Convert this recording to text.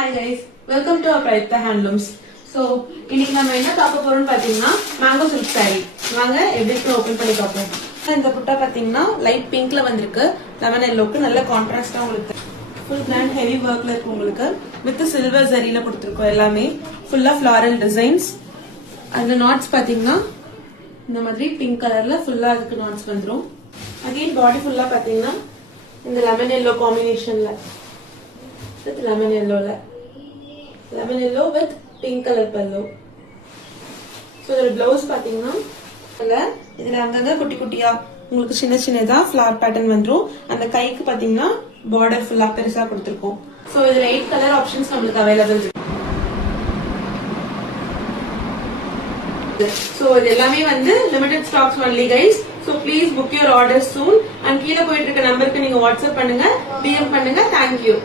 Hi guys, welcome to our Prayitha Handlooms. So, இன்னைக்கு நம்ம என்ன பார்க்க போறோம்னு பாத்தீங்கன்னா மேங்கோ சில்க் saree. வாங்க எப்படி இருக்கு ஓபன் பண்ணி பார்ப்போம். இந்த புட்டா பாத்தீங்கன்னா லைட் பிங்க்ல வந்திருக்கு. லெமன் எல்லோக்கு நல்ல கான்ட்ராஸ்டா உங்களுக்கு ஃபுல் கிராண்ட் ஹெவி வர்க்ல இருக்கு உங்களுக்கு. வித் சில்வர் ஜரியில கொடுத்திருக்கோம் எல்லாமே. ஃபுல்லா ஃப்ளாரல் டிசைன்ஸ். அந்த நாட்ஸ் பாத்தீங்கன்னா இந்த மாதிரி பிங்க் கலர்ல ஃபுல்லா அதுக்கு நாட்ஸ் வந்துரும். அகைன் பாடி ஃபுல்லா பாத்தீங்கன்னா இந்த லெமன் எல்லோ காம்பினேஷன்ல with lemon yellow with pink color pallu. So the blouse பாத்தீங்கன்னா இதுல அங்கங்க குட்டி குட்டியா உங்களுக்கு சின்ன சின்னதா flower pattern வந்துரும். அந்த கைக்கு பாத்தீங்கன்னா border ஃபுல்லா பெருசா கொடுத்திருக்கோம். So இதுல 8 color options நமக்கு available இருக்கு. So இது எல்லாமே வந்து limited stocks only guys. So please book your orders soon and கீழ போயிட்டு இருக்க நம்பருக்கு நீங்க வாட்ஸ்அப் பண்ணுங்க, DM பண்ணுங்க. Thank you.